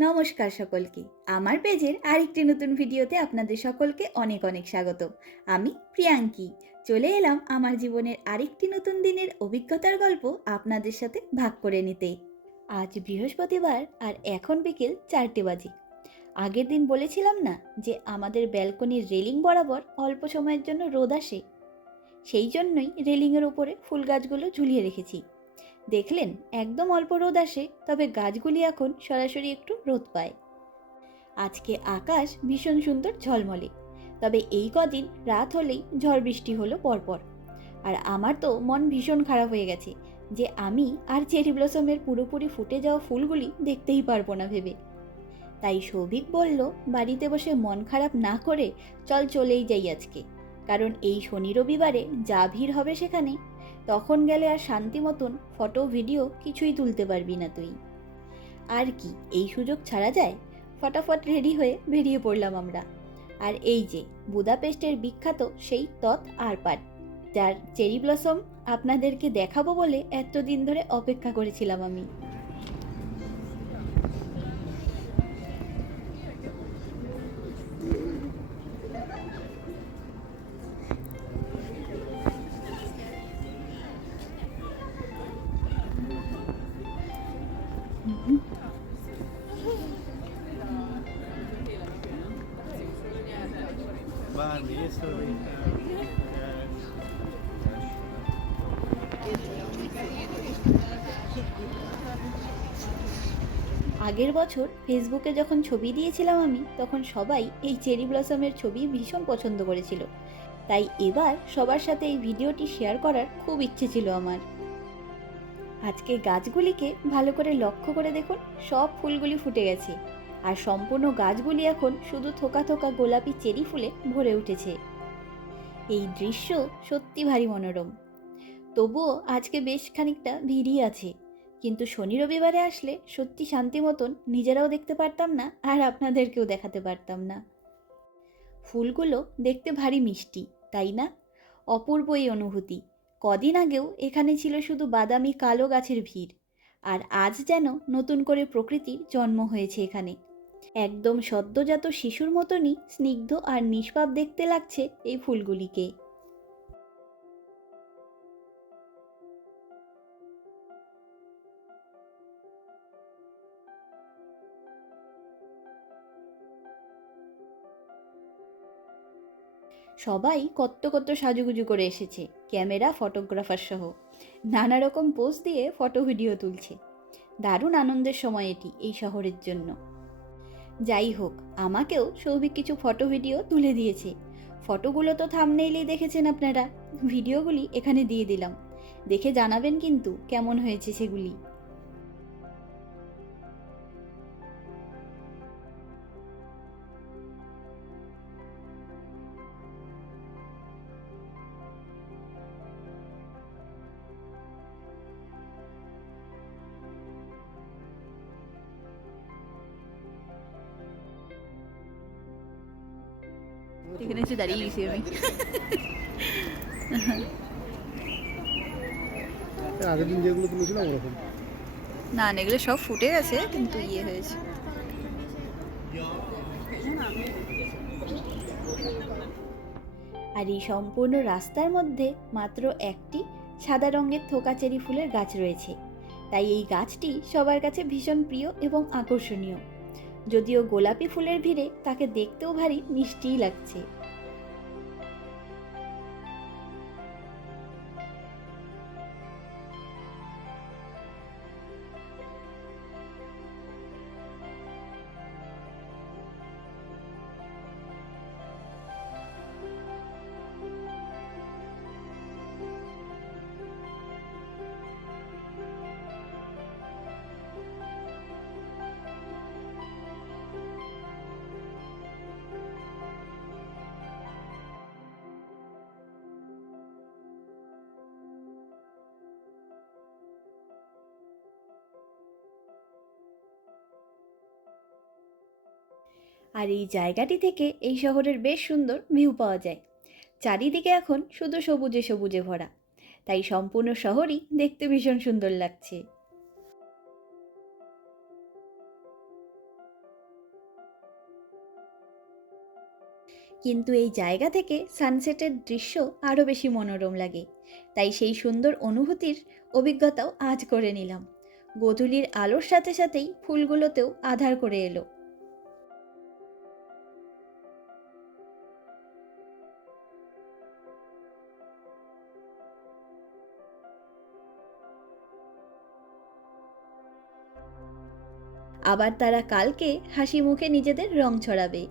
নমস্কার সকলকে। আমার পেজের আরেকটি নতুন ভিডিওতে আপনাদের সকলকে অনেক অনেক স্বাগত। আমি প্রিয়াঙ্কি। চলে এলাম আমার জীবনের আরেকটি নতুন দিনের অভিজ্ঞতার গল্প আপনাদের সাথে ভাগ করে নিতে। আজ বৃহস্পতিবার আর এখন বিকেল চারটে বাজে। আগের দিন বলেছিলাম না যে আমাদের ব্যালকনির রেলিং বরাবর অল্প সময়ের জন্য রোদ আসে? সেই জন্যই রেলিংয়ের উপরে ফুল গাছগুলো ঝুলিয়ে রেখেছি। দেখলেন একদম অল্প রোদ আসে, তবে গাছগুলি এখন সরাসরি একটু রোদ পায়। আজকে আকাশ ভীষণ সুন্দর ঝলমলে, তবে এই কদিন রাত হলেই ঝড় বৃষ্টি হলো পরপর। আর আমার তো মন ভীষণ খারাপ হয়ে গেছে যে আমি আর চেরি ব্লসমের পুরোপুরি ফুটে যাওয়া ফুলগুলি দেখতেই পারব না ভেবে। তাই সৌভিক বলল, বাড়িতে বসে মন খারাপ না করে চল চলেই যাই আজকে। কারণ এই শনি রবিবারে যা ভিড় হবে সেখানে, তখন গেলে আর শান্তি মতন ফটো, ভিডিও কিছুই তুলতে পারবি না তুই। আর কি, এই সুযোগ ছাড়া যায়? ফটাফট রেডি হয়ে বেরিয়ে পড়লাম আমরা। আর এই যে, বুদাপেস্টের বিখ্যাত সেই তৎ আরপাট যার চেরি ব্লসম আপনাদেরকে দেখাবো বলে এতদিন ধরে অপেক্ষা করেছিলাম আমি। আগের বছর ফেসবুকে যখন ছবি দিয়েছিলাম আমি, তখন সবাই এই চেরি ব্লসমের ছবি ভীষণ পছন্দ করেছিল। তাই এবার সবার সাথে এই ভিডিওটি শেয়ার করার খুব ইচ্ছে ছিল আমার। আজকে গাছগুলিকে ভালো করে লক্ষ্য করে দেখুন, সব ফুলগুলি ফুটে গেছে। আর সম্পূর্ণ গাছগুলি এখন শুধু থোকা থোকা গোলাপি চেরি ফুলে ভরে উঠেছে। এই দৃশ্য সত্যি ভারী মনোরম। তবুও আজকে বেশ খানিকটা ভিড়ই আছে, কিন্তু শনি রবিবারে আসলে সত্যি শান্তি মতন নিজেরাও দেখতে পারতাম না আর আপনাদেরকেও দেখাতে পারতাম না। ফুলগুলো দেখতে ভারী মিষ্টি, তাই না? অপূর্ব এই অনুভূতি। কদিন আগেও এখানে ছিল শুধু বাদামি কালো গাছের ভিড়, আর আজ যেন নতুন করে প্রকৃতির জন্ম হয়েছে এখানে। একদম সদ্যজাত শিশুর মতনই স্নিগ্ধ আর নিষ্পাপ দেখতে লাগছে এই ফুলগুলিকে। সবাই কত কত সাজুগুজু করে এসেছে, ক্যামেরা, ফটোগ্রাফার সহ। নানা রকম পোজ দিয়ে ফটো ভিডিও তুলছে। দারুণ আনন্দের সময় এটি এই শহরের জন্য। যাই হোক, আমাকেও সৌভিক কিছু ফটো ভিডিও তুলে দিয়েছে। ফটোগুলো তো থামনেইলেই দেখেছেন আপনারা। ভিডিওগুলি এখানে দিয়ে দিলাম। দেখে জানাবেন কিন্তু কেমন হয়েছে সেগুলি। এখানে এসে দাঁড়িয়ে গেছি আমি আগের দিন যেগুলো তুলেছিলাম ওরকম না না এগুলো সব ফুটে গেছে কিন্তু ইয়ে হয়েছে আর এই সম্পূর্ণ রাস্তার মধ্যে মাত্র একটি সাদা রঙের থোকা চেরি ফুলের গাছ রয়েছে। তাই এই গাছটি সবার কাছে ভীষণ প্রিয় এবং আকর্ষণীয়। যদিও গোলাপি ফুলের ভিড়ে তাকে দেখতেও ভারী মিষ্টিই লাগছে। আর এই জায়গাটি থেকে এই শহরের বেশ সুন্দর ভিউ পাওয়া যায়। চারিদিকে এখন শুধু সবুজে সবুজে ভরা। তাই সম্পূর্ণ শহরই দেখতে ভীষণ সুন্দর লাগছে। কিন্তু এই জায়গা থেকে সানসেটের দৃশ্য আরও বেশি মনোরম লাগে। তাই সেই সুন্দর অনুভূতির অভিজ্ঞতাও আজ করে নিলাম। গোধূলির আলোর সাথে সাথেই ফুলগুলোতেও আধার করে এলো। আবার তারা কালকে হাসি মুখে নিজেদের রং ছড়াবে।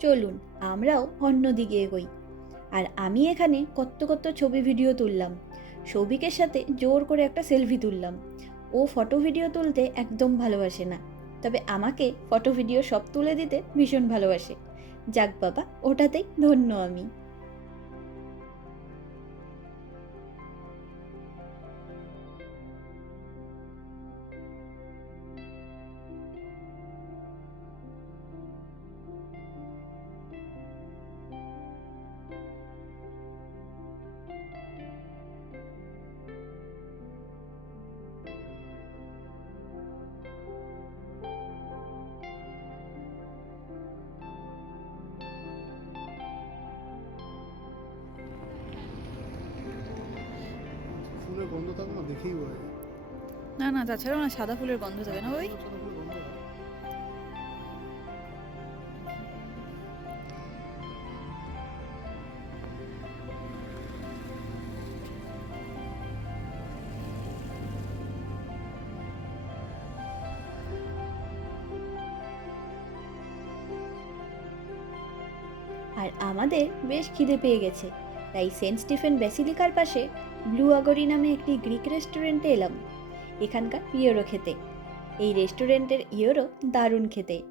চলুন, আমরাও অন্যদিকে এগোই। আর আমি এখানে কত কত ছবি ভিডিও তুললাম। সৌভিকের সাথে জোর করে একটা সেলফি তুললাম। ও ফটো ভিডিও তুলতে একদম ভালোবাসে না। তবে আমাকে ফটো ভিডিও সব তুলে দিতে ভীষণ ভালোবাসে। যাক বাবা, ওটাতেই ধন্য আমি। দেখেই বোঝা যায় না না তাছাড়াও না সাদা ফুলের গন্ধ থাকে না ওই। আর আমাদের বেশ খিদে পেয়ে গেছে তাই সেন্ট স্টিফেন বেসিলিকার পাশে ব্লু আগরি নামে একটি গ্রিক রেস্টুরেন্টে এলাম। এখানকার ইয়োরো খেতে। এই রেস্টুরেন্টের ইয়োরো দারুণ খেতে।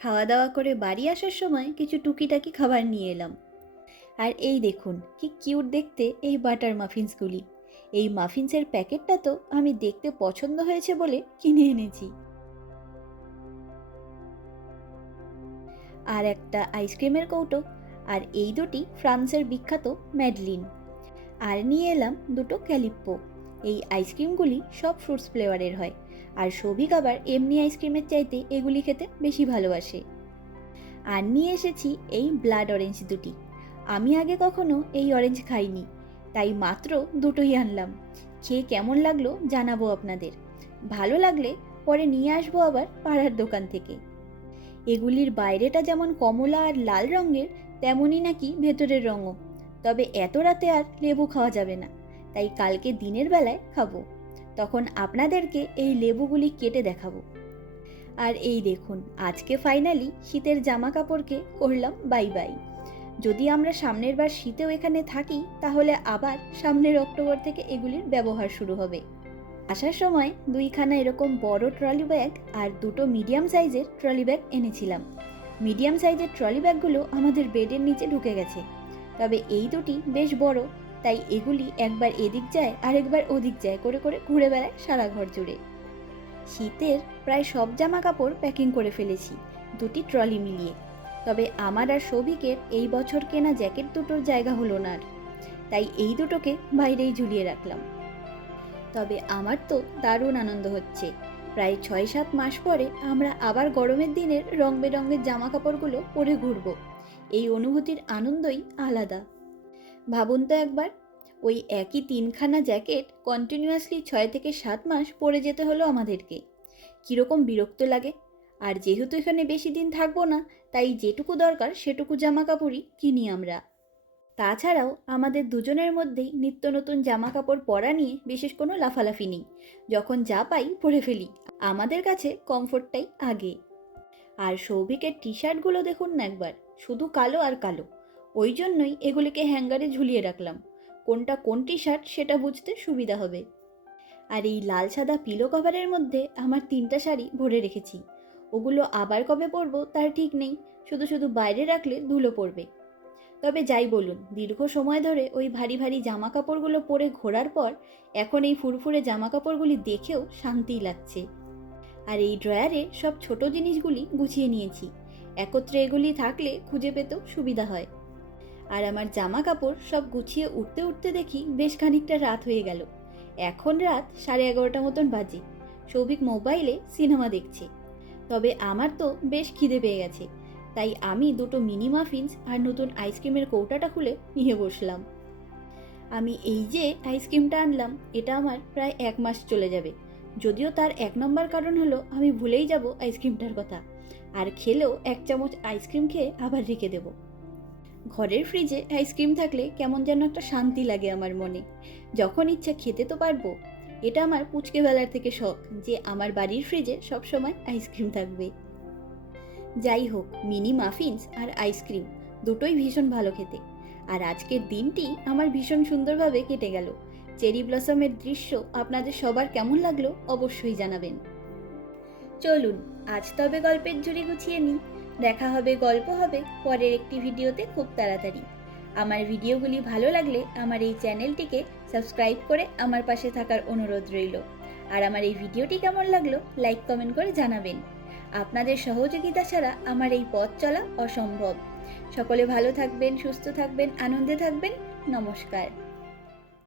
খাওয়া দাওয়া করে বাড়ি আসার সময় কিছু টুকিটাকি খাবার নিয়ে এলাম। আর এই দেখুন, কি কিউট দেখতে এই বাটার মাফিন্সগুলি। এই মাফিন্সের প্যাকেটটা তো আমি দেখতে পছন্দ হয়েছে বলে কিনে এনেছি। আর একটা আইসক্রিমের কৌটো, আর এই দুটি ফ্রান্সের বিখ্যাত ম্যাডলিন। আর নিয়ে এলাম দুটো ক্যালিপ্পো। এই আইসক্রিমগুলি সব ফ্রুটস ফ্লেভারের হয়। আর সৌভিক আবার এমনি আইসক্রিমের চাইতে এগুলি খেতে বেশি ভালোবাসে। আর নিয়ে এসেছি এই ব্লাড অরেঞ্জ দুটি। আমি আগে কখনো এই অরেঞ্জ খাইনি, তাই মাত্র দুটোই আনলাম। খেয়ে কেমন লাগল জানাব আপনাদের। ভালো লাগলে পরে নিয়ে আসব আবার পাড়ার দোকান থেকে। এগুলির বাইরেটা যেমন কমলা আর লাল রঙের, তেমনই নাকি ভেতরের রঙও। তবে এত রাতে আর লেবু খাওয়া যাবে না। তাই কালকে দিনের বেলায় খাব। তখন আপনাদেরকে এই লেবুগুলি কেটে দেখাবো। আর এই দেখুন, আজকে ফাইনালি শীতের জামা কাপড়কে করলাম বাই বাই যদি আমরা সামনের বার শীতেও এখানে থাকি, তাহলে আবার সামনের অক্টোবর থেকে এগুলির ব্যবহার শুরু হবে। আসার সময় দুইখানা এরকম বড় ট্রলি ব্যাগ আর দুটো মিডিয়াম সাইজের ট্রলি ব্যাগ এনেছিলাম। মিডিয়াম সাইজের ট্রলি ব্যাগগুলো আমাদের বেডের নিচে ঢুকে গেছে। তবে এই দুটি বেশ বড় তাই এগুলি একবার এদিক যায় আর একবার ওদিক যায় করে করে ঘুরে বেড়ায় সারা ঘর জুড়ে। শীতের প্রায় সব জামা কাপড় প্যাকিং করে ফেলেছি, দুটি ট্রলি মিলিয়ে। তবে আমার আর সৌভিকের এই বছর কেনা জ্যাকেট দুটোর জায়গা হলো না আর। তাই এই দুটোকে বাইরেই ঝুলিয়ে রাখলাম। তবে আমার তো দারুণ আনন্দ হচ্ছে। প্রায় ছয় সাত মাস পরে আমরা আবার গরমের দিনের রং বেরঙের জামা কাপড়গুলো পরে ঘুরবো। এই অনুভূতির আনন্দই আলাদা। ভাবুন তো একবার, ওই একই তিনখানা জ্যাকেট কন্টিনিউয়াসলি ছয় থেকে সাত মাস পরে যেতে হলো আমাদেরকে। কীরকম বিরক্ত লাগে। আর যেহেতু এখানে বেশি দিন থাকব না, তাই যেটুকু দরকার সেটুকু জামা কাপড়ই কিনি আমরা। তাছাড়াও আমাদের দুজনের মধ্যেই নিত্য নতুন জামা কাপড় পরা নিয়ে বিশেষ কোনো লাফালাফি নেই। যখন যা পাই পরে ফেলি। আমাদের কাছে কমফোর্টটাই আগে। আর সৌভিকের টি শার্টগুলো দেখুন না একবার, শুধু কালো আর কালো। ওই জন্যই এগুলিকে হ্যাঙ্গারে ঝুলিয়ে রাখলাম। কোনটা কোন টি শার্ট সেটা বুঝতে সুবিধা হবে। আর এই লাল সাদা পিলো কভারের মধ্যে আমার তিনটা শাড়ি ভরে রেখেছি। ওগুলো আবার কবে পরবো তার ঠিক নেই, শুধু শুধু বাইরে রাখলে ধুলো পড়বে। তবে যাই বলুন, দীর্ঘ সময় ধরে ওই ভারী ভারী জামা কাপড়গুলো পরে ঘোরার পর এখন এই ফুরফুরে জামা কাপড়গুলি দেখেও শান্তিই লাগছে। আর এই ড্রয়ারে সব ছোট জিনিসগুলি গুছিয়ে নিয়েছি। একত্রে এগুলি থাকলে খুঁজে পেতেও সুবিধা হয়। আর আমার জামা কাপড় সব গুছিয়ে উঠতে উঠতে দেখি বেশ খানিকটা রাত হয়ে গেল। এখন রাত সাড়ে এগারোটা মতন বাজে। সৌভিক মোবাইলে সিনেমা দেখছে। তবে আমার তো বেশ খিদে পেয়ে গেছে। তাই আমি দুটো মিনি মাফিনস আর নতুন আইসক্রিমের কৌটাটা খুলে নিয়ে বসলাম। আমি এই যে আইসক্রিমটা আনলাম, এটা আমার প্রায় এক মাস চলে যাবে। যদিও তার এক নম্বর কারণ হলো আমি ভুলেই যাব আইসক্রিমটার কথা। আর খেলেও এক চামচ আইসক্রিম খেয়ে আবার রেখে দেব। ঘরের ফ্রিজে আইসক্রিম থাকলে কেমন যেন একটা শান্তি লাগে আমার মনে। যখন ইচ্ছা খেতে তো পারব। এটা আমার পুচকে বেলার থেকে শখ যে আমার বাড়ির ফ্রিজে সবসময় আইসক্রিম থাকবে। যাই হোক মিনি মাফিনস আর আইসক্রিম দুটোই ভীষণ ভালো খেতে। আর আজকের দিনটি আমার ভীষণ সুন্দরভাবে কেটে গেল। চেরি ব্লসমের দৃশ্য আপনাদের সবার কেমন লাগল অবশ্যই জানাবেন। চলুন, আজ তবে গল্পের ঝুড়ি গুছিয়ে নিই। দেখা হবে, গল্প হবে, পরের একটি ভিডিওতে খুব তাড়াতাড়ি। আমার ভিডিওগুলি ভালো লাগলে আমার এই চ্যানেলটিকে সাবস্ক্রাইব করে আমার পাশে থাকার অনুরোধ রইল। আর আমার এই ভিডিওটি কেমন লাগল, লাইক, কমেন্ট করে জানাবেন। আপনাদের সহযোগিতা ছাড়া আমার এই পথ চলা অসম্ভব। সকলে ভালো থাকবেন, সুস্থ থাকবেন, আনন্দে থাকবেন। নমস্কার।